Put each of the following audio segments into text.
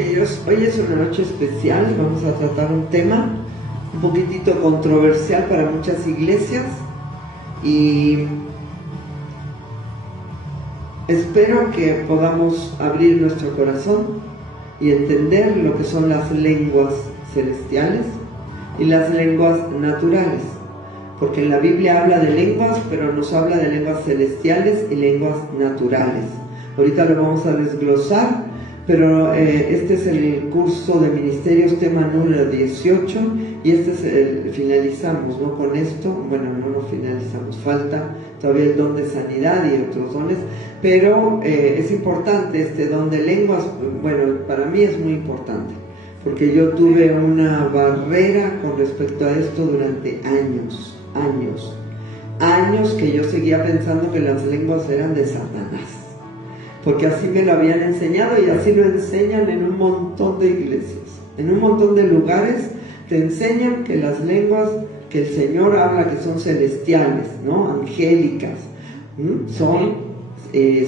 Hoy es una noche especial, vamos a tratar un tema un poquitito controversial para muchas iglesias y espero que podamos abrir nuestro corazón y entender lo que son las lenguas celestiales y las lenguas naturales, porque en la Biblia habla de lenguas, pero nos habla de lenguas celestiales y lenguas naturales. Ahorita lo vamos a desglosar, pero este es el curso de ministerios, tema número 18, y finalizamos, ¿no? Con esto, bueno, no lo finalizamos, falta todavía el don de sanidad y otros dones, pero es importante este don de lenguas. Bueno, para mí es muy importante, porque yo tuve una barrera con respecto a esto durante años que yo seguía pensando que las lenguas eran de Satanás, porque así me lo habían enseñado y así lo enseñan en un montón de iglesias, en un montón de lugares te enseñan que las lenguas que el Señor habla, que son celestiales, ¿no? Angélicas, son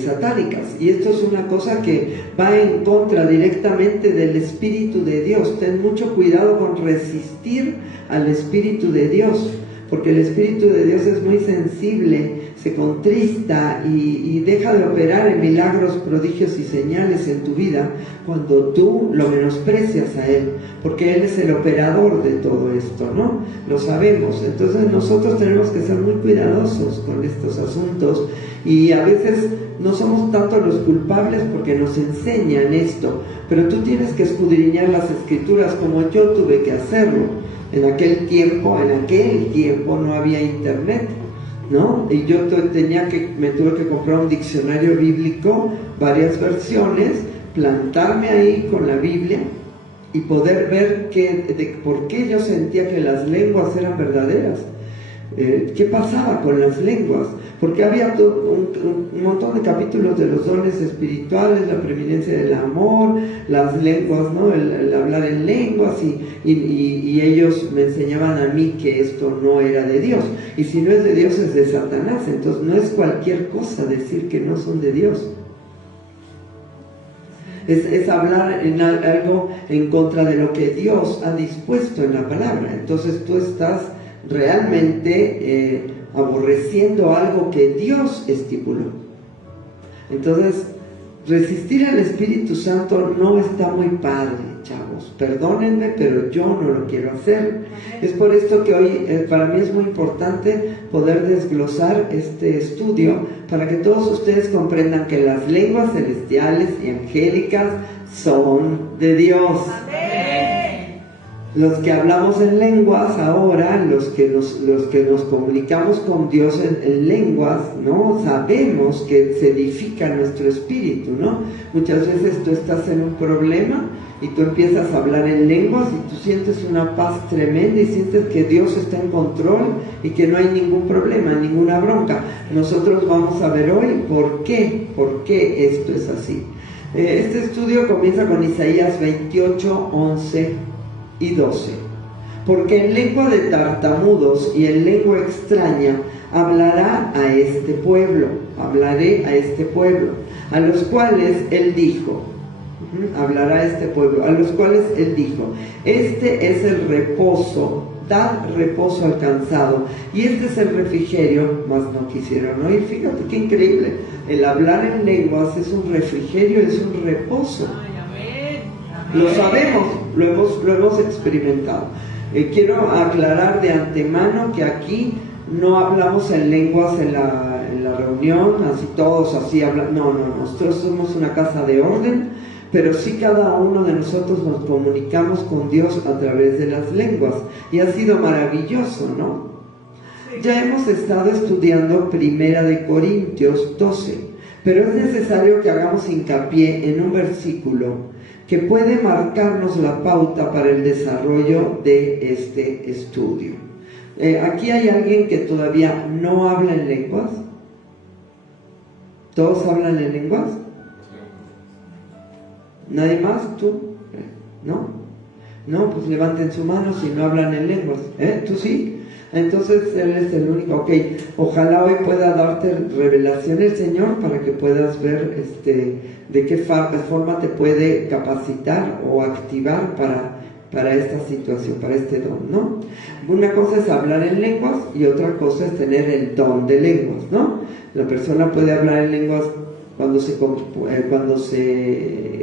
satánicas, y esto es una cosa que va en contra directamente del Espíritu de Dios. Ten mucho cuidado con resistir al Espíritu de Dios, porque el Espíritu de Dios es muy sensible, se contrista y deja de operar en milagros, prodigios y señales en tu vida cuando tú lo menosprecias a Él, porque Él es el operador de todo esto, ¿no? Lo sabemos. Entonces nosotros tenemos que ser muy cuidadosos con estos asuntos, y a veces no somos tanto los culpables porque nos enseñan esto, pero tú tienes que escudriñar las Escrituras como yo tuve que hacerlo. En aquel tiempo no había internet, ¿no? Y yo me tuve que comprar un diccionario bíblico, varias versiones, plantarme ahí con la Biblia y poder ver por qué yo sentía que las lenguas eran verdaderas. ¿Qué pasaba con las lenguas? Porque había un montón de capítulos de los dones espirituales, la preeminencia del amor, las lenguas, ¿no? El hablar en lenguas, y ellos me enseñaban a mí que esto no era de Dios, y si no es de Dios es de Satanás. Entonces no es cualquier cosa decir que no son de Dios. Es hablar en algo en contra de lo que Dios ha dispuesto en la palabra. Entonces tú estás realmente aborreciendo algo que Dios estipuló. Entonces, resistir al Espíritu Santo no está muy padre, chavos. Perdónenme, pero yo no lo quiero hacer. Es por esto que hoy para mí es muy importante poder desglosar este estudio, para que todos ustedes comprendan que las lenguas celestiales y angélicas son de Dios. Amén. Los que hablamos en lenguas ahora, los que nos comunicamos con Dios en lenguas, ¿no? Sabemos que se edifica nuestro espíritu, ¿no? Muchas veces tú estás en un problema y tú empiezas a hablar en lenguas y tú sientes una paz tremenda y sientes que Dios está en control y que no hay ningún problema, ninguna bronca. Nosotros vamos a ver hoy por qué esto es así. Este estudio comienza con Isaías 28, 11 y 12. Porque en lengua de tartamudos y en lengua extraña hablaré a este pueblo, a los cuales él dijo, hablará a este pueblo, a los cuales él dijo, este es el reposo, dad reposo al cansado, y este es el refrigerio, mas no quisieron oír. Fíjate qué increíble, el hablar en lenguas es un refrigerio, es un reposo. Lo sabemos, lo hemos experimentado. Quiero aclarar de antemano que aquí no hablamos en lenguas en la reunión, así todos así hablan. No, nosotros somos una casa de orden, pero sí cada uno de nosotros nos comunicamos con Dios a través de las lenguas, y ha sido maravilloso, ¿no? Ya hemos estado estudiando 1 Corintios 12, pero es necesario que hagamos hincapié en un versículo que puede marcarnos la pauta para el desarrollo de este estudio. Aquí hay alguien que todavía no habla en lenguas. ¿Todos hablan en lenguas? ¿Nadie más? ¿Tú? ¿No? No, pues levanten su mano si no hablan en lenguas. ¿Tú sí? Entonces Él es el único. Ok, ojalá hoy pueda darte revelación el Señor para que puedas ver de qué forma te puede capacitar o activar para esta situación, para este don, ¿no? Una cosa es hablar en lenguas y otra cosa es tener el don de lenguas, ¿no? La persona puede hablar en lenguas cuando se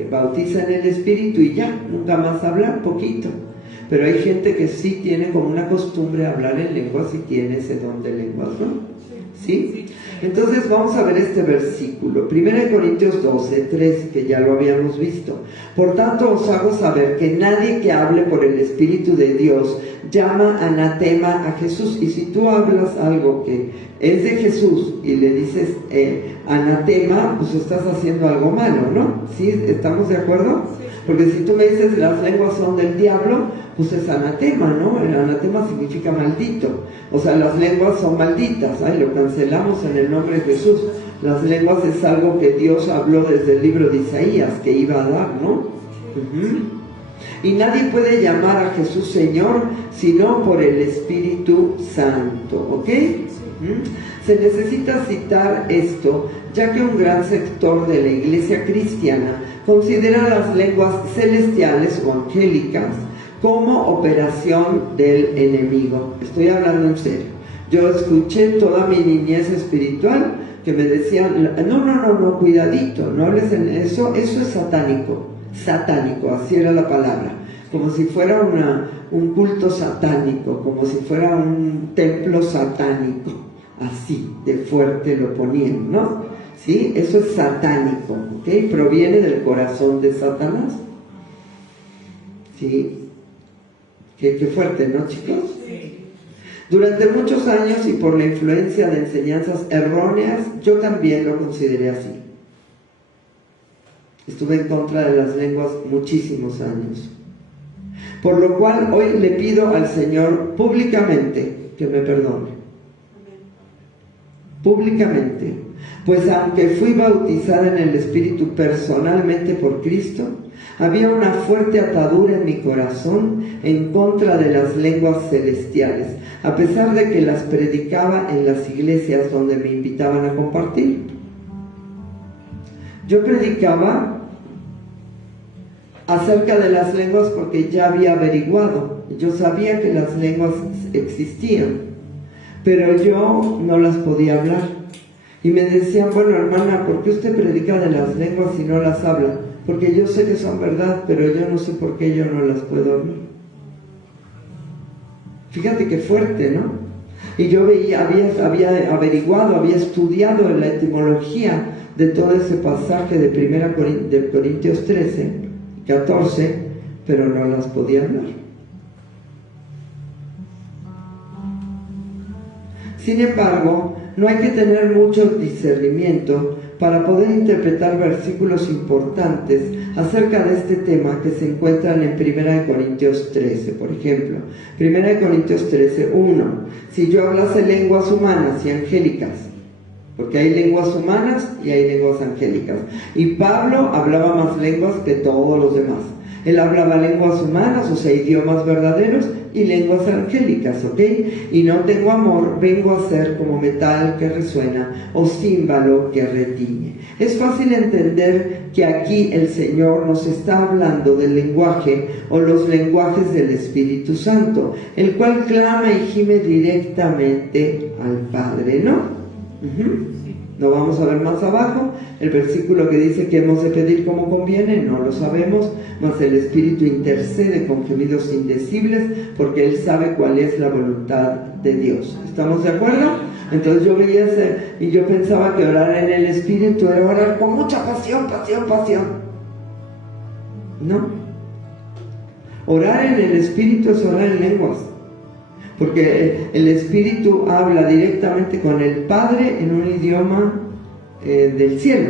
bautiza en el Espíritu y ya, nunca más hablar, poquito. Pero hay gente que sí tiene como una costumbre hablar en lenguas y tiene ese don de lenguas, ¿no? ¿Sí? Entonces vamos a ver este versículo, 1 Corintios 12, 3, que ya lo habíamos visto. Por tanto os hago saber que nadie que hable por el Espíritu de Dios llama anatema a Jesús. Y si tú hablas algo que es de Jesús y le dices anatema, pues estás haciendo algo malo, ¿no? ¿Sí? ¿Estamos de acuerdo? Porque si tú me dices las lenguas son del diablo, pues es anatema, ¿no? El anatema significa maldito. O sea, las lenguas son malditas. Ay, lo cancelamos en el nombre de Jesús. Las lenguas es algo que Dios habló desde el libro de Isaías que iba a dar, ¿no? Y nadie puede llamar a Jesús Señor sino por el Espíritu Santo, ¿ok? Se necesita citar esto, ya que un gran sector de la iglesia cristiana considera las lenguas celestiales o angélicas como operación del enemigo. Estoy hablando en serio. Yo escuché toda mi niñez espiritual que me decían, no, cuidadito, no hables en eso, eso es satánico, así era la palabra, como si fuera un culto satánico, como si fuera un templo satánico, así de fuerte lo ponían, ¿no? ¿Sí? Eso es satánico, ¿ok? Proviene del corazón de Satanás. ¿Sí? Qué fuerte, ¿no, chicos? Sí. Durante muchos años y por la influencia de enseñanzas erróneas, yo también lo consideré así. Estuve en contra de las lenguas muchísimos años. Por lo cual hoy le pido al Señor públicamente que me perdone. Públicamente. Pues aunque fui bautizada en el Espíritu personalmente por Cristo, había una fuerte atadura en mi corazón en contra de las lenguas celestiales, a pesar de que las predicaba en las iglesias donde me invitaban a compartir. Yo predicaba acerca de las lenguas porque ya había averiguado. Yo sabía que las lenguas existían, pero yo no las podía hablar. Y me decían, bueno, hermana, ¿por qué usted predica de las lenguas y no las habla? Porque yo sé que son verdad, pero yo no sé por qué yo no las puedo hablar. Fíjate qué fuerte, ¿no? Y yo había averiguado, había estudiado la etimología de todo ese pasaje de Corintios 13, 14, pero no las podía hablar. Sin embargo, no hay que tener mucho discernimiento para poder interpretar versículos importantes acerca de este tema que se encuentran en 1 Corintios 13, por ejemplo. 1 Corintios 13, 1. Si yo hablase lenguas humanas y angélicas, porque hay lenguas humanas y hay lenguas angélicas. Y Pablo hablaba más lenguas que todos los demás. Él hablaba lenguas humanas, o sea, idiomas verdaderos, y lenguas angélicas, ¿ok? Y no tengo amor, vengo a ser como metal que resuena o címbalo que retiñe. Es fácil entender que aquí el Señor nos está hablando del lenguaje o los lenguajes del Espíritu Santo, el cual clama y gime directamente al Padre, ¿no? Lo vamos a ver más abajo, el versículo que dice que hemos de pedir como conviene, no lo sabemos, mas el Espíritu intercede con gemidos indecibles, porque Él sabe cuál es la voluntad de Dios. ¿Estamos de acuerdo? Entonces yo veía y yo pensaba que orar en el Espíritu era orar con mucha pasión. No. Orar en el Espíritu es orar en lenguas. Porque el Espíritu habla directamente con el Padre en un idioma del cielo.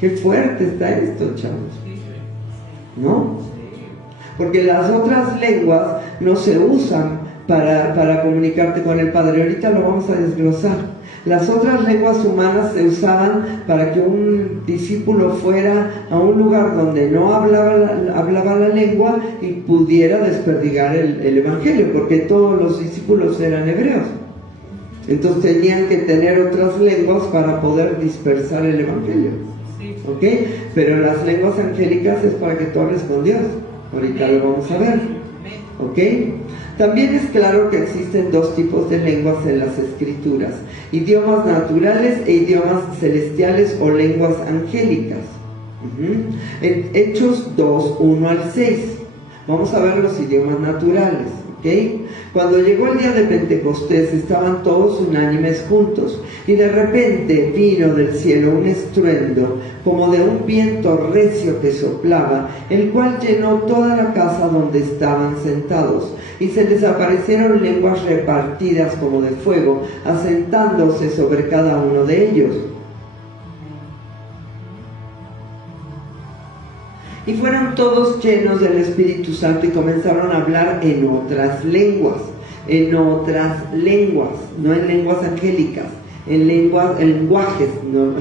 Qué fuerte está esto, chavos, ¿no? Porque las otras lenguas no se usan para comunicarte con el Padre. Ahorita lo vamos a desglosar. Las otras lenguas humanas se usaban para que un discípulo fuera a un lugar donde no hablaba la lengua y pudiera desperdigar el Evangelio, porque todos los discípulos eran hebreos. Entonces tenían que tener otras lenguas para poder dispersar el Evangelio. ¿Ok? Pero las lenguas angélicas es para que tú hables con Dios. Ahorita lo vamos a ver. ¿Ok? También es claro que existen dos tipos de lenguas en las Escrituras: idiomas naturales e idiomas celestiales o lenguas angélicas. En Hechos 2, 1 al 6. Vamos a ver los idiomas naturales. ¿Okay? Cuando llegó el día de Pentecostés estaban todos unánimes juntos, y de repente vino del cielo un estruendo como de un viento recio que soplaba, el cual llenó toda la casa donde estaban sentados, y se les aparecieron lenguas repartidas como de fuego, asentándose sobre cada uno de ellos. Y fueron todos llenos del Espíritu Santo y comenzaron a hablar en otras lenguas, no en lenguas angélicas, en lenguajes. ¿No?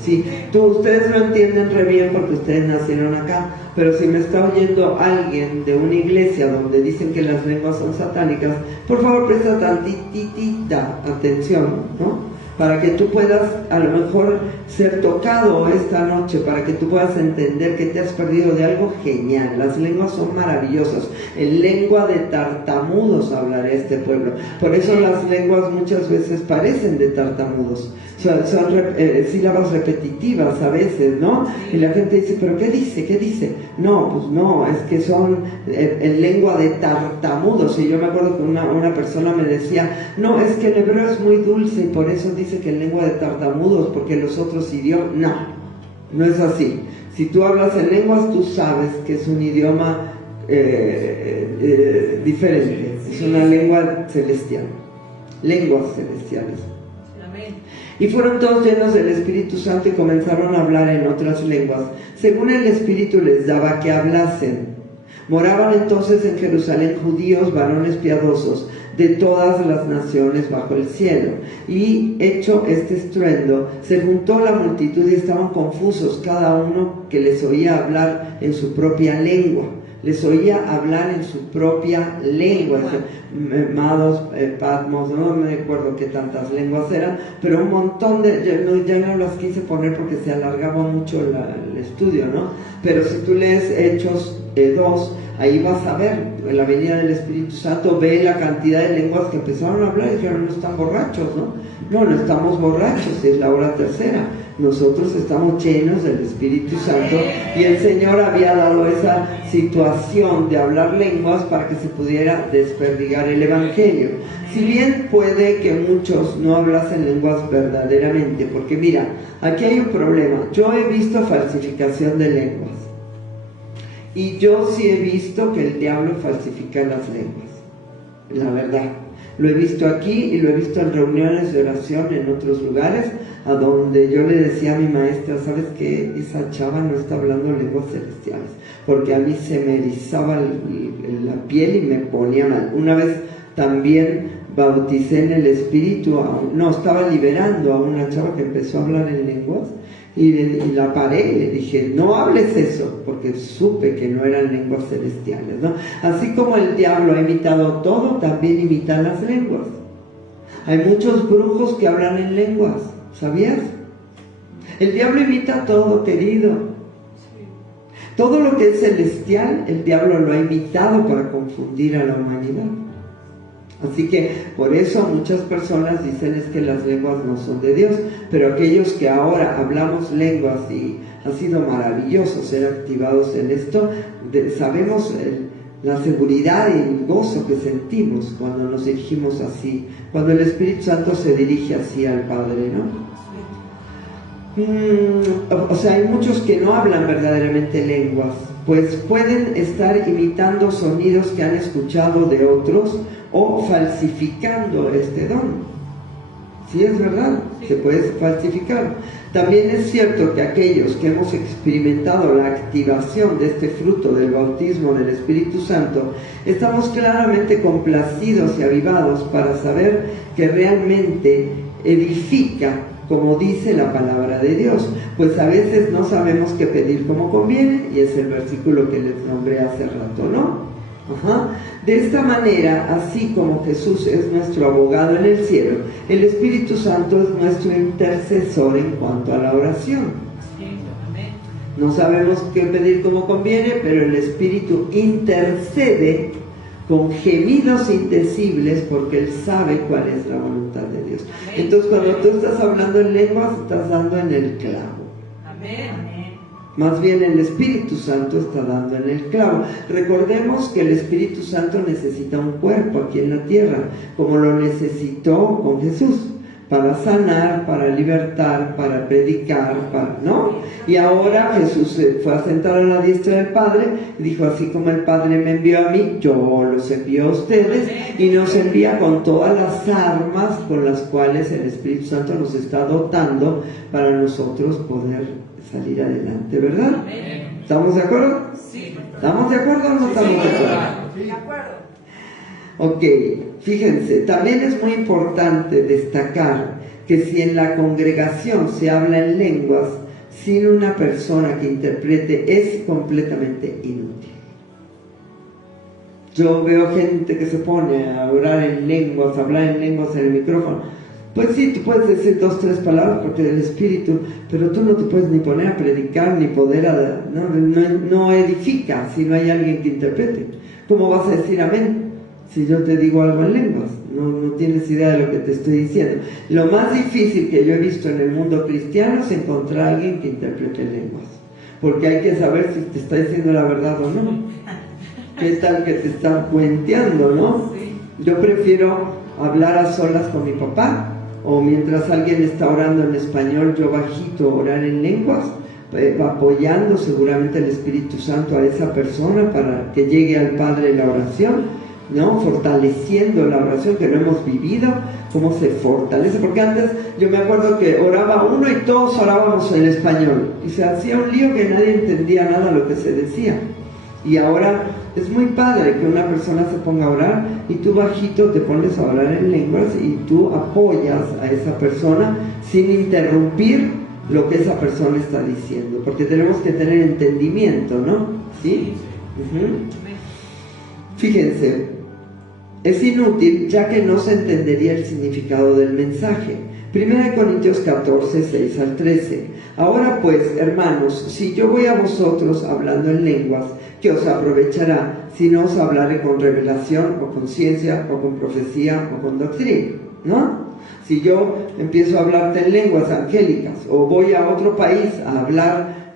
Sí. Ustedes lo entienden re bien porque ustedes nacieron acá, pero si me está oyendo alguien de una iglesia donde dicen que las lenguas son satánicas, por favor presta tantitita atención, ¿no? Para que tú puedas a lo mejor ser tocado esta noche, para que tú puedas entender que te has perdido de algo genial. Las lenguas son maravillosas. En lengua de tartamudos hablaré este pueblo. Por eso las lenguas muchas veces parecen de tartamudos. Son sílabas repetitivas a veces, ¿no? Y la gente dice, ¿pero qué dice? ¿Qué dice? No, pues no, es que son en lengua de tartamudos. Y yo me acuerdo que una persona me decía, no, es que el hebreo es muy dulce y por eso dice que en lengua de tartamudos, porque los otros idiomas, no es así. Si tú hablas en lenguas, tú sabes que es un idioma diferente, es una lengua celestial, lenguas celestiales. Y fueron todos llenos del Espíritu Santo y comenzaron a hablar en otras lenguas, según el Espíritu les daba que hablasen. Moraban entonces en Jerusalén judíos, varones piadosos, de todas las naciones bajo el cielo. Y hecho este estruendo, se juntó la multitud y estaban confusos, cada uno que les oía hablar en su propia lengua. Les oía hablar en su propia lengua. Mados, Patmos, no me acuerdo qué tantas lenguas eran, pero un montón ya no las quise poner porque se alargaba mucho el estudio, ¿no? Pero si tú lees Hechos 2, ahí vas a ver, en la venida del Espíritu Santo, ve la cantidad de lenguas que empezaron a hablar y dijeron, no están borrachos, ¿no? No estamos borrachos, es la hora tercera. Nosotros estamos llenos del Espíritu Santo y el Señor había dado esa situación de hablar lenguas para que se pudiera desperdigar el Evangelio. Si bien puede que muchos no hablasen lenguas verdaderamente, porque mira, aquí hay un problema. Yo he visto falsificación de lenguas y yo sí he visto que el diablo falsifica las lenguas, la verdad. Lo he visto aquí y lo he visto en reuniones de oración en otros lugares, a donde yo le decía a mi maestra, ¿sabes qué? Esa chava no está hablando lenguas celestiales, porque a mí se me erizaba la piel y me ponía mal. Una vez también bauticé en el Espíritu, estaba liberando a una chava que empezó a hablar en lenguas, y la paré y le dije, no hables eso, porque supe que no eran lenguas celestiales, ¿no? Así como el diablo ha imitado todo, también imita las lenguas. Hay muchos brujos que hablan en lenguas, ¿sabías? El diablo imita todo, querido. Todo lo que es celestial, el diablo lo ha imitado para confundir a la humanidad. Así que por eso muchas personas dicen es que las lenguas no son de Dios, pero aquellos que ahora hablamos lenguas y ha sido maravilloso ser activados en esto, sabemos la seguridad y el gozo que sentimos cuando nos dirigimos así, cuando el Espíritu Santo se dirige así al Padre, ¿no? O sea, hay muchos que no hablan verdaderamente lenguas, pues pueden estar imitando sonidos que han escuchado de otros o falsificando este don. Sí, es verdad, se puede falsificar. También es cierto que aquellos que hemos experimentado la activación de este fruto del bautismo del Espíritu Santo, estamos claramente complacidos y avivados para saber que realmente edifica, como dice la palabra de Dios, pues a veces no sabemos qué pedir como conviene, y es el versículo que les nombré hace rato, ¿no? De esta manera, así como Jesús es nuestro abogado en el cielo, el Espíritu Santo es nuestro intercesor en cuanto a la oración. No sabemos qué pedir como conviene, pero el Espíritu intercede con gemidos indecibles porque Él sabe cuál es la voluntad de Dios. Entonces, cuando tú estás hablando en lenguas, estás dando en el clavo. Más bien el Espíritu Santo está dando en el clavo. Recordemos que el Espíritu Santo necesita un cuerpo aquí en la tierra, como lo necesitó con Jesús, para sanar, para libertar, para predicar, ¿no? Y ahora Jesús se fue a sentar a la diestra del Padre y dijo: así como el Padre me envió a mí, yo los envío a ustedes, y nos envía con todas las armas con las cuales el Espíritu Santo nos está dotando para nosotros poder salir adelante, ¿verdad? ¿Estamos de acuerdo? Sí. ¿Estamos de acuerdo o no estamos de acuerdo? De acuerdo. Ok, fíjense, también es muy importante destacar que si en la congregación se habla en lenguas sin una persona que interprete, es completamente inútil. Yo veo gente que se pone a orar en lenguas, a hablar en lenguas en el micrófono. Pues sí, tú puedes decir 2 o 3 palabras porque del Espíritu, pero tú no te puedes ni poner a predicar, ni poder no edifica si no hay alguien que interprete. ¿Cómo vas a decir amén si yo te digo algo en lenguas? No tienes idea de lo que te estoy diciendo. Lo más difícil que yo he visto en el mundo cristiano es encontrar a alguien que interprete lenguas, porque hay que saber si te está diciendo la verdad o no. ¿Qué tal que te están cuenteando, no? Yo prefiero hablar a solas con mi papá, o mientras alguien está orando en español, yo bajito orar en lenguas, apoyando seguramente el Espíritu Santo a esa persona para que llegue al Padre la oración, ¿no? Fortaleciendo la oración que no hemos vivido, cómo se fortalece, porque antes yo me acuerdo que oraba uno y todos orábamos en español, y se hacía un lío que nadie entendía nada de lo que se decía. Y ahora es muy padre que una persona se ponga a orar y tú bajito te pones a orar en lenguas y tú apoyas a esa persona sin interrumpir lo que esa persona está diciendo, porque tenemos que tener entendimiento, ¿no? ¿Sí? Fíjense, es inútil ya que no se entendería el significado del mensaje. 1 Corintios 14, 6 al 13. Ahora pues, hermanos, si yo voy a vosotros hablando en lenguas, ¿qué os aprovechará si no os hablare con revelación, o con ciencia, o con profecía, o con doctrina? ¿No? Si yo empiezo a hablarte en lenguas angélicas, o voy a otro país a hablar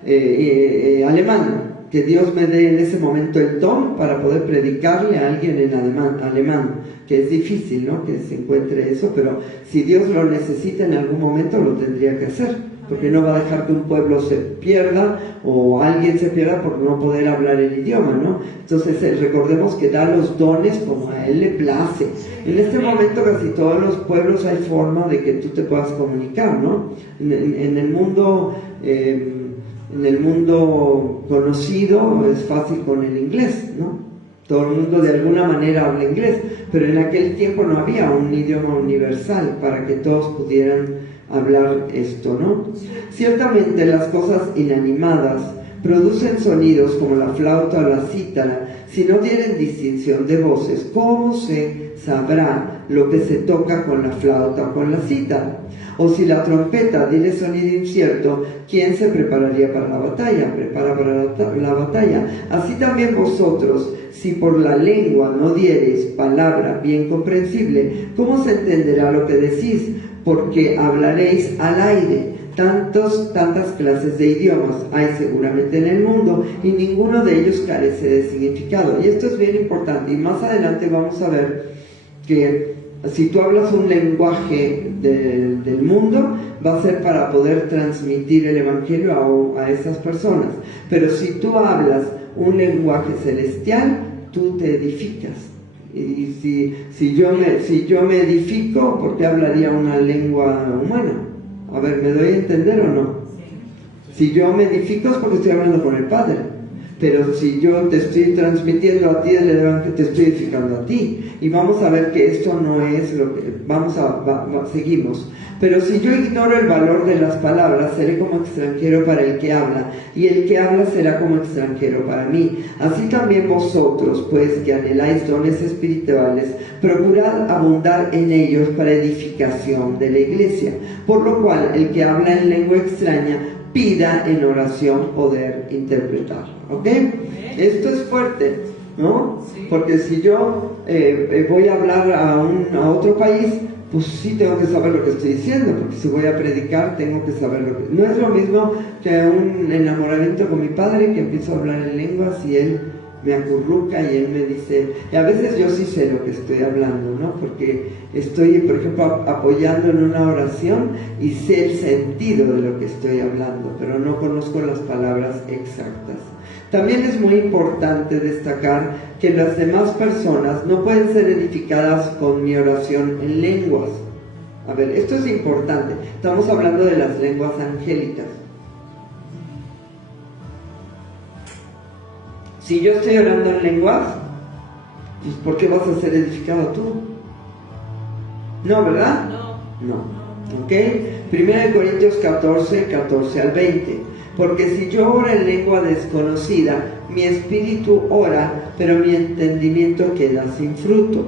alemán, que Dios me dé en ese momento el don para poder predicarle a alguien en alemán, que es difícil, ¿no?, que se encuentre eso, pero si Dios lo necesita en algún momento lo tendría que hacer, porque no va a dejar que un pueblo se pierda o alguien se pierda por no poder hablar el idioma, ¿no? Entonces recordemos que da los dones como a Él le place. En este momento casi todos los pueblos hay forma de que tú te puedas comunicar, ¿no? En el mundo conocido es fácil con el inglés, ¿no? Todo el mundo de alguna manera habla inglés, pero en aquel tiempo no había un idioma universal para que todos pudieran hablar esto, ¿no? Ciertamente las cosas inanimadas producen sonidos como la flauta o la cítara. Si no tienen distinción de voces, ¿cómo se sabrá lo que se toca con la flauta o con la cítara? O si la trompeta diere sonido incierto, ¿quién se prepararía para la batalla? Prepara para la batalla. Así también vosotros, si por la lengua no diereis palabra bien comprensible, ¿cómo se entenderá lo que decís? Porque hablaréis al aire. Tantas clases de idiomas hay seguramente en el mundo y ninguno de ellos carece de significado. Y esto es bien importante, y más adelante vamos a ver que si tú hablas un lenguaje del mundo, va a ser para poder transmitir el evangelio a esas personas. Pero si tú hablas un lenguaje celestial, tú te edificas. Y si yo me edifico, ¿por qué hablaría una lengua humana? A ver, ¿me doy a entender o no? Si yo me edifico es porque estoy hablando con el Padre. Pero si yo te estoy transmitiendo a ti el Evangelio, te estoy edificando a ti. Y vamos a ver que esto no es lo que... seguimos. Pero si yo ignoro el valor de las palabras, seré como extranjero para el que habla, y el que habla será como extranjero para mí. Así también vosotros, pues, que anheláis dones espirituales, procurad abundar en ellos para edificación de la iglesia. Por lo cual, el que habla en lengua extraña, pida en oración poder interpretar. ¿Ok? Esto es fuerte, ¿no? Porque si yo voy a hablar a otro país, pues sí tengo que saber lo que estoy diciendo, porque si voy a predicar tengo que saber lo que... No es lo mismo que un enamoramiento con mi padre, que empiezo a hablar en lenguas y él me acurruca y él me dice... Y a veces yo sí sé lo que estoy hablando, ¿no? Porque estoy, por ejemplo, apoyando en una oración y sé el sentido de lo que estoy hablando, pero no conozco las palabras exactas. También es muy importante destacar que las demás personas no pueden ser edificadas con mi oración en lenguas. A ver, esto es importante. Estamos hablando de las lenguas angélicas. Si yo estoy orando en lenguas, pues ¿por qué vas a ser edificado tú? No, ¿verdad? No. ¿Ok? 1 Corintios 14, 14 al 20. Porque si yo oro en lengua desconocida, mi espíritu ora, pero mi entendimiento queda sin fruto.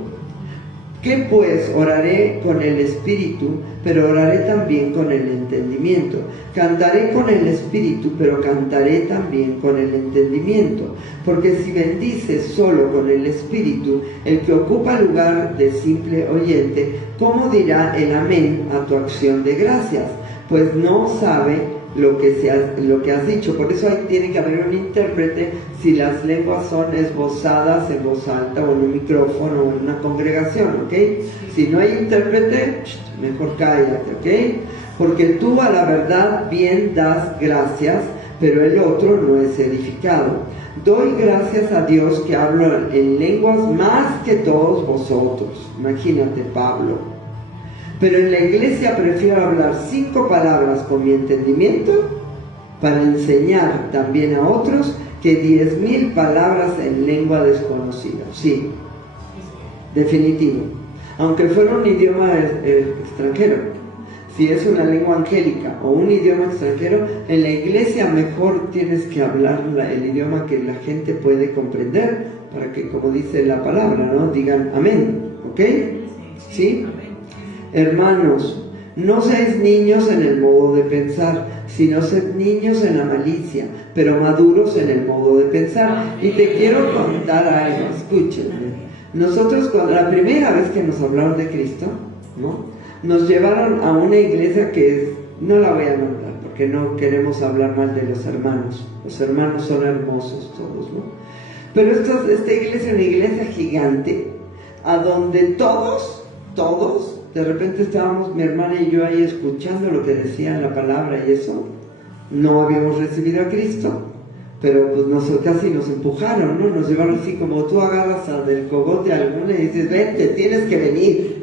¿Qué pues? Oraré con el espíritu, pero oraré también con el entendimiento. Cantaré con el espíritu, pero cantaré también con el entendimiento. Porque si bendices solo con el espíritu, el que ocupa lugar de simple oyente, ¿cómo dirá el amén a tu acción de gracias? Pues no sabe lo que has dicho. Por eso ahí tiene que haber un intérprete si las lenguas son esbozadas en voz alta o en un micrófono o en una congregación, ¿ok? Si no hay intérprete, mejor cállate, ¿ok? Porque tú a la verdad bien das gracias, pero el otro no es edificado. Doy gracias a Dios que hablo en lenguas más que todos vosotros. Imagínate, Pablo. Pero en la iglesia prefiero hablar 5 palabras con mi entendimiento para enseñar también a otros que 10,000 palabras en lengua desconocida. Sí, definitivo. Aunque fuera un idioma extranjero, si es una lengua angélica o un idioma extranjero, en la iglesia mejor tienes que hablar el idioma que la gente puede comprender para que, como dice la palabra, ¿no? Digan amén, ¿ok? ¿Sí? Hermanos, no seáis niños en el modo de pensar, sino sed niños en la malicia, pero maduros en el modo de pensar. Y te quiero contar algo, escúchenme. Nosotros, cuando la primera vez que nos hablaron de Cristo, ¿no?, nos llevaron a una iglesia que no la voy a nombrar, porque no queremos hablar mal de los hermanos. Los hermanos son hermosos todos, ¿no? Pero esta iglesia es una iglesia gigante, a donde todos, de repente estábamos mi hermana y yo ahí escuchando lo que decía la palabra y eso. No habíamos recibido a Cristo, pero pues casi nos empujaron, ¿no? Nos llevaron así como tú agarras del cogote a alguna y dices, vente, tienes que venir.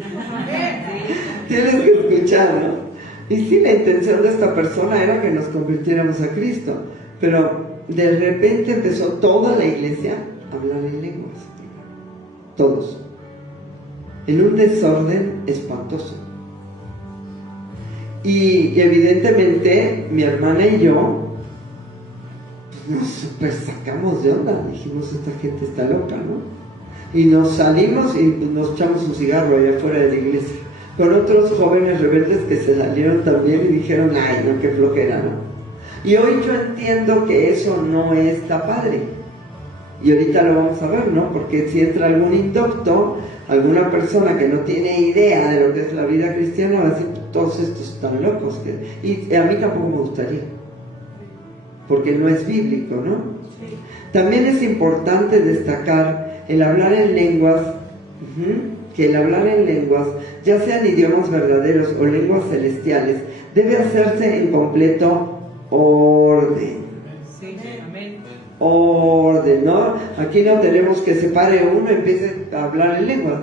Tienes que escuchar, ¿no? Y sí, la intención de esta persona era que nos convirtiéramos a Cristo, pero de repente empezó toda la iglesia a hablar en lenguas. Todos. En un desorden espantoso. Y evidentemente mi hermana y yo nos super sacamos de onda. Dijimos, esta gente está loca, ¿no? Y nos salimos y nos echamos un cigarro allá afuera de la iglesia con otros jóvenes rebeldes que se salieron también y dijeron, ay, no, qué flojera, ¿no? Y hoy yo entiendo que eso no está padre. Y ahorita lo vamos a ver, ¿no? Porque si entra algún indocto, alguna persona que no tiene idea de lo que es la vida cristiana, va a decir, todos estos están locos. Y a mí tampoco me gustaría, porque no es bíblico, ¿no? Sí. También es importante destacar el hablar en lenguas, que el hablar en lenguas, ya sean idiomas verdaderos o lenguas celestiales, debe hacerse en completo orden. Sí, amén. orden, ¿no? Aquí no tenemos que se pare uno y empiece a hablar en lenguas,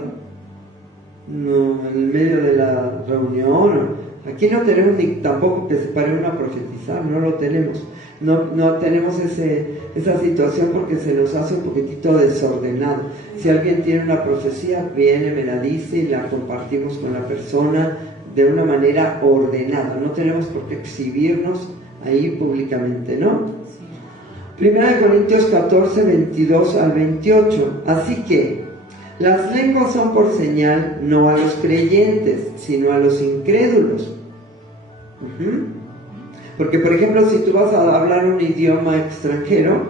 no, en medio de la reunión. Aquí no tenemos ni tampoco que se pare uno a profetizar, no lo tenemos. No tenemos esa situación porque se nos hace un poquitito desordenado. Si alguien tiene una profecía, viene, me la dice y la compartimos con la persona de una manera ordenada. No tenemos por qué exhibirnos ahí públicamente, ¿no? Primera de Corintios 14, 22 al 28. Así que las lenguas son por señal no a los creyentes, sino a los incrédulos. Porque, por ejemplo, si tú vas a hablar un idioma extranjero,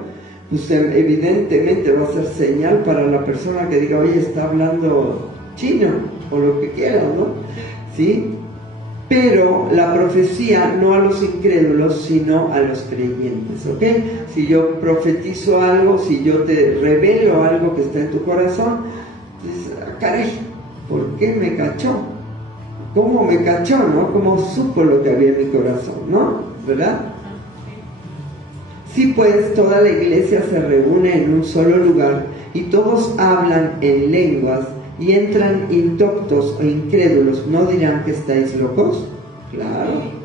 pues evidentemente va a ser señal para la persona que diga, oye, está hablando chino, o lo que quieras, ¿no? ¿Sí? Pero la profecía no a los incrédulos, sino a los creyentes, ¿ok? Si yo profetizo algo, si yo te revelo algo que está en tu corazón, dices, caray, ¿por qué me cachó? ¿Cómo me cachó, no? ¿Cómo supo lo que había en mi corazón, no? ¿Verdad? Sí, pues toda la iglesia se reúne en un solo lugar y todos hablan en lenguas y entran indoctos o incrédulos, ¿no dirán que estáis locos? Claro.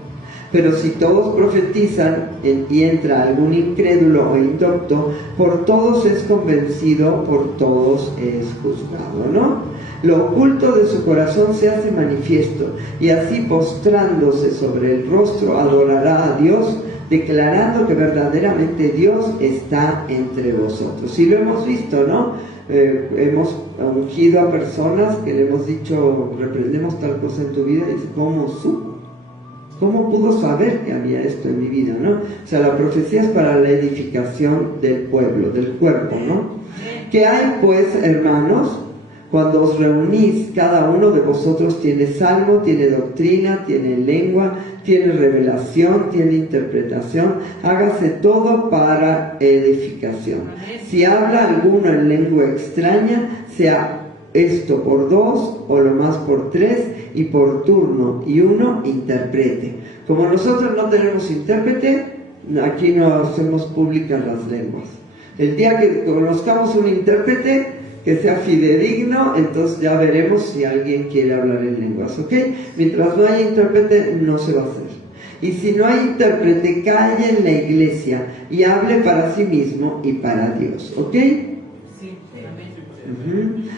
Pero si todos profetizan y entra algún incrédulo o indocto, por todos es convencido, por todos es juzgado, ¿no? Lo oculto de su corazón se hace manifiesto, y así postrándose sobre el rostro adorará a Dios, declarando que verdaderamente Dios está entre vosotros. Y lo hemos visto, ¿no? Hemos ungido a personas que le hemos dicho, reprendemos tal cosa en tu vida, y dice, ¿cómo supo? ¿Cómo pudo saber que había esto en mi vida, no? O sea, la profecía es para la edificación del pueblo, del cuerpo, ¿no? ¿Qué hay, pues, hermanos? Cuando os reunís, cada uno de vosotros tiene salmo, tiene doctrina, tiene lengua, tiene revelación, tiene interpretación. Hágase todo para edificación. Si habla alguno en lengua extraña, sea esto por 2 o lo más por 3 y por turno, y uno interprete. Como nosotros no tenemos intérprete, aquí no hacemos públicas las lenguas. El día que conozcamos un intérprete que sea fidedigno, entonces ya veremos si alguien quiere hablar en lenguas, ¿ok? Mientras no haya intérprete, no se va a hacer. Y si no hay intérprete, calle en la iglesia y hable para sí mismo y para Dios, ¿ok?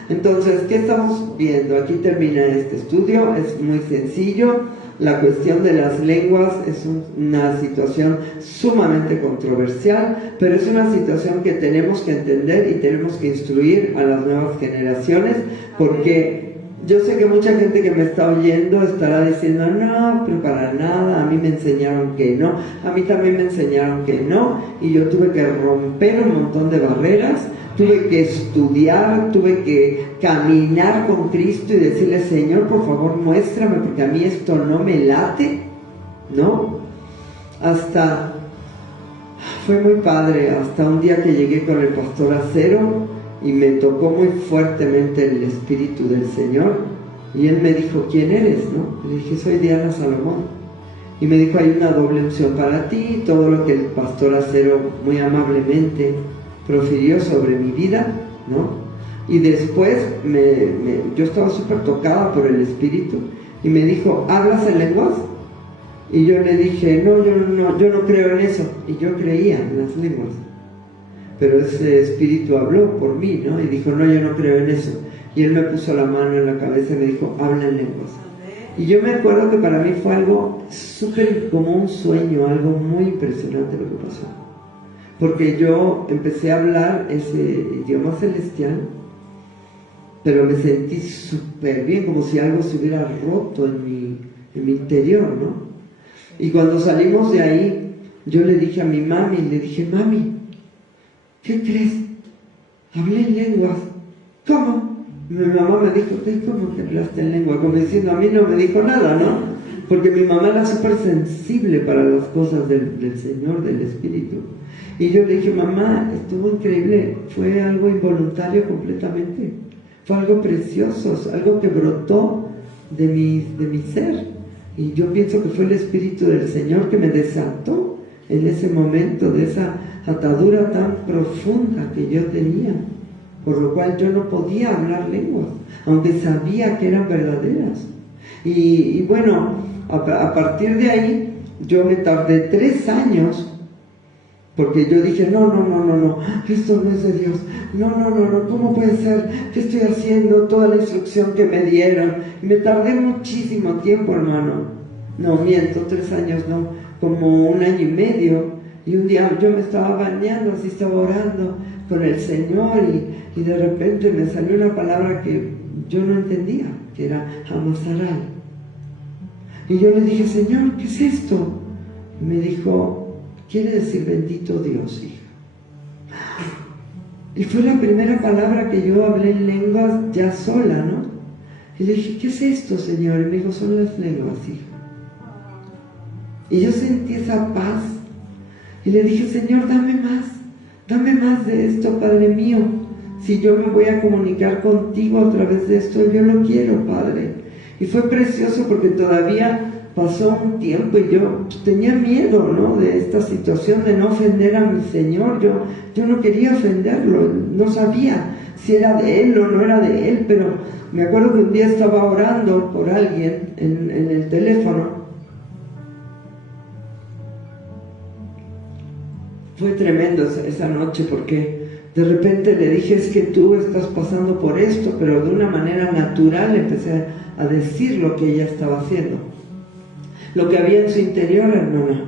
Entonces, ¿qué estamos viendo? Aquí termina este estudio, es muy sencillo. La cuestión de las lenguas es una situación sumamente controversial, pero es una situación que tenemos que entender y tenemos que instruir a las nuevas generaciones, porque yo sé que mucha gente que me está oyendo estará diciendo, no, pero para nada, a mí me enseñaron que no, a mí también me enseñaron que no, y yo tuve que romper un montón de barreras. Tuve que estudiar, tuve que caminar con Cristo y decirle, Señor, por favor, muéstrame, porque a mí esto no me late, ¿no? Fue muy padre, hasta un día que llegué con el pastor Acero y me tocó muy fuertemente el Espíritu del Señor, y él me dijo, ¿quién eres, no? Le dije, soy Diana Salomón. Y me dijo, hay una doble unción para ti, todo lo que el pastor Acero muy amablemente profirió sobre mi vida, ¿no? Y después yo estaba súper tocada por el Espíritu y me dijo, ¿hablas en lenguas? Y yo le dije, no, yo no creo en eso. Y yo creía en las lenguas, pero ese Espíritu habló por mí, ¿no? Y dijo, no, yo no creo en eso. Y él me puso la mano en la cabeza y me dijo, habla en lenguas. Y yo me acuerdo que para mí fue algo súper como un sueño, algo muy impresionante lo que pasó. Porque yo empecé a hablar ese idioma celestial, pero me sentí súper bien, como si algo se hubiera roto en mi interior, ¿no? Y cuando salimos de ahí, yo le dije a mi mami, mami, ¿qué crees? Hablé en lenguas. ¿Cómo? Mi mamá me dijo, ¿cómo que hablaste en lengua? Como diciendo, a mí no me dijo nada, ¿no? Porque mi mamá era súper sensible para las cosas del Señor, del Espíritu. Y yo le dije, mamá, estuvo increíble, fue algo involuntario completamente, fue algo precioso, algo que brotó de mi ser. Y yo pienso que fue el Espíritu del Señor que me desató en ese momento de atadura tan profunda que yo tenía, por lo cual yo no podía hablar lenguas, aunque sabía que eran verdaderas. Y bueno, a partir de ahí, yo me tardé 3 años, porque yo dije, no, esto no es de Dios, no, ¿cómo puede ser? ¿Qué estoy haciendo? Toda la instrucción que me dieron. Y me tardé muchísimo tiempo, hermano. No, miento, 3 años no, como 1 año y medio. Y un día yo me estaba bañando, así estaba orando con el Señor, y de repente me salió una palabra que yo no entendía, que era Hamasarai. Y yo le dije, Señor, ¿qué es esto? Y me dijo, quiere decir bendito Dios, hija. Y fue la primera palabra que yo hablé en lenguas ya sola, ¿no? Y le dije, ¿qué es esto, Señor? Y me dijo, son las lenguas, hija. Y yo sentí esa paz. Y le dije, Señor, dame más de esto, Padre mío. Si yo me voy a comunicar contigo a través de esto, yo lo quiero, Padre. Y fue precioso porque todavía pasó un tiempo y yo tenía miedo, ¿no?, de esta situación de no ofender a mi Señor. Yo no quería ofenderlo, no sabía si era de Él o no era de Él, pero me acuerdo que un día estaba orando por alguien en el teléfono. Fue tremendo esa noche porque de repente le dije, es que tú estás pasando por esto, pero de una manera natural empecé a decir lo que ella estaba haciendo, lo que había en su interior, hermana.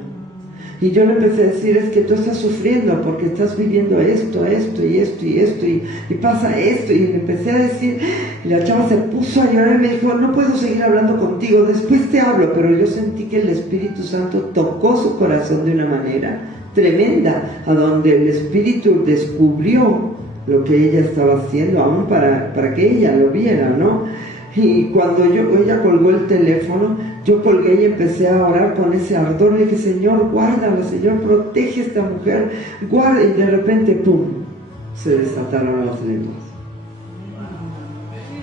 Y yo le empecé a decir, es que tú estás sufriendo porque estás viviendo esto y pasa esto, y le empecé a decir, y la chava se puso a llorar y me dijo, no puedo seguir hablando contigo, después te hablo. Pero yo sentí que el Espíritu Santo tocó su corazón de una manera tremenda, a donde el Espíritu descubrió lo que ella estaba haciendo, aún para que ella lo viera, ¿no? Y cuando ella colgó el teléfono, yo colgué y empecé a orar con ese ardor. Le dije, Señor, guárdala, Señor, protege a esta mujer, guarda. Y de repente, ¡pum!, se desataron las lenguas.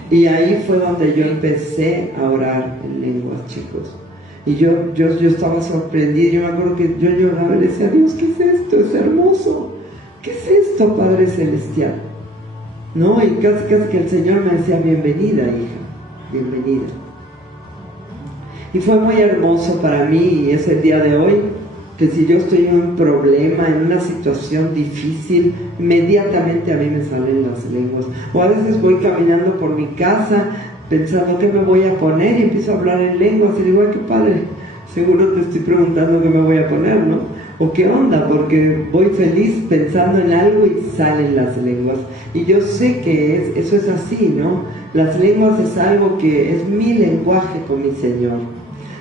Y ahí fue donde yo empecé a orar en lenguas, chicos. Y yo estaba sorprendida. Yo me acuerdo que yo lloraba y le decía, Dios, ¿qué es esto? Es hermoso. ¿Qué es esto, Padre Celestial? ¿No? Y casi que el Señor me decía, bienvenida, hija, bienvenida. Y fue muy hermoso para mí, y es el día de hoy, que si yo estoy en un problema, en una situación difícil, inmediatamente a mí me salen las lenguas. O a veces voy caminando por mi casa pensando qué me voy a poner y empiezo a hablar en lenguas y digo, ay, qué padre, seguro te estoy preguntando qué me voy a poner, ¿no? O qué onda, porque voy feliz pensando en algo y salen las lenguas. Y yo sé que eso es así, ¿no? Las lenguas es algo que es mi lenguaje con mi Señor,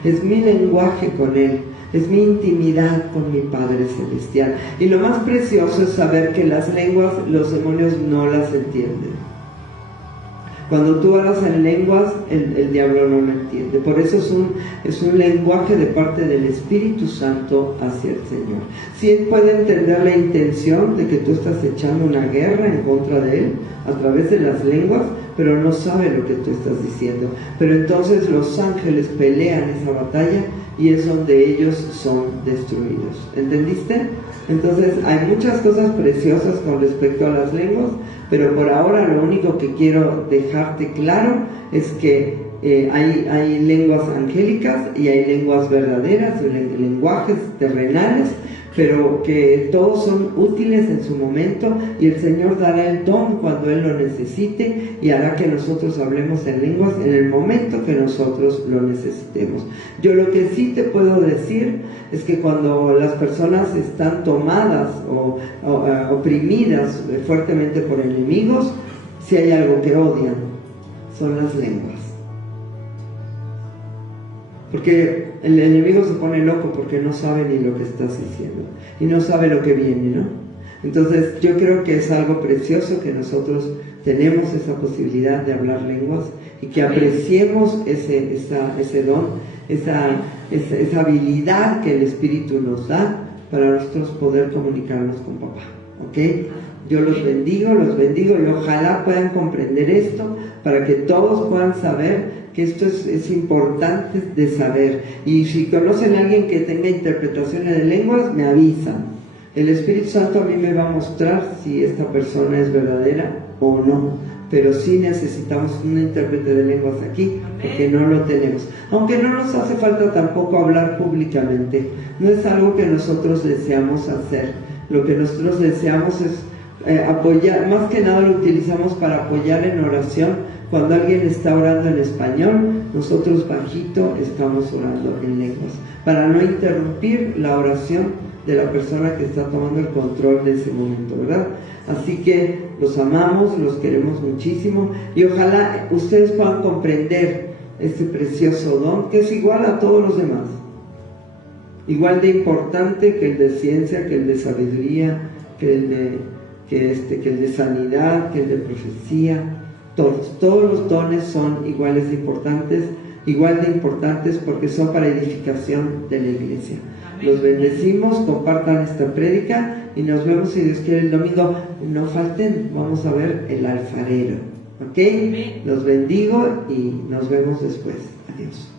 es mi lenguaje con Él, es mi intimidad con mi Padre Celestial. Y lo más precioso es saber que las lenguas, los demonios no las entienden. Cuando tú hablas en lenguas, el diablo no lo entiende. Por eso es un lenguaje de parte del Espíritu Santo hacia el Señor. Sí, él puede entender la intención de que tú estás echando una guerra en contra de él a través de las lenguas, pero no sabe lo que tú estás diciendo. Pero entonces los ángeles pelean esa batalla y es donde ellos son destruidos. ¿Entendiste? Entonces hay muchas cosas preciosas con respecto a las lenguas, pero por ahora lo único que quiero dejarte claro es que hay lenguas angélicas y hay lenguas verdaderas, lenguajes terrenales, pero que todos son útiles en su momento, y el Señor dará el don cuando Él lo necesite y hará que nosotros hablemos en lenguas en el momento que nosotros lo necesitemos. Yo lo que sí te puedo decir es que cuando las personas están tomadas o oprimidas fuertemente por enemigos, si hay algo que odian, son las lenguas. Porque el enemigo se pone loco porque no sabe ni lo que estás diciendo y no sabe lo que viene, ¿no? Entonces yo creo que es algo precioso que nosotros tenemos esa posibilidad de hablar lenguas y que apreciemos ese don, esa habilidad que el Espíritu nos da para nosotros poder comunicarnos con papá, ¿ok? Yo los bendigo y ojalá puedan comprender esto para que todos puedan saber que esto es importante de saber. Y si conocen a alguien que tenga interpretaciones de lenguas, me avisan, El Espíritu Santo a mí me va a mostrar si esta persona es verdadera o no, pero sí necesitamos un intérprete de lenguas aquí, porque no lo tenemos. Aunque no nos hace falta tampoco hablar públicamente, no es algo que nosotros deseamos hacer. Lo que nosotros deseamos es apoyar, más que nada lo utilizamos para apoyar en oración. Cuando alguien está orando en español, nosotros bajito estamos orando en lenguas, para no interrumpir la oración de la persona que está tomando el control de ese momento, ¿verdad? Así que los amamos, los queremos muchísimo y ojalá ustedes puedan comprender este precioso don que es igual a todos los demás, igual de importante que el de ciencia, que el de sabiduría, que el de sanidad, que el de profecía. Todos los dones son igual de importantes porque son para edificación de la iglesia. Los bendecimos, compartan esta prédica y nos vemos, si Dios quiere, el domingo. No falten, vamos a ver el alfarero, ¿ok? Los bendigo y nos vemos después. Adiós.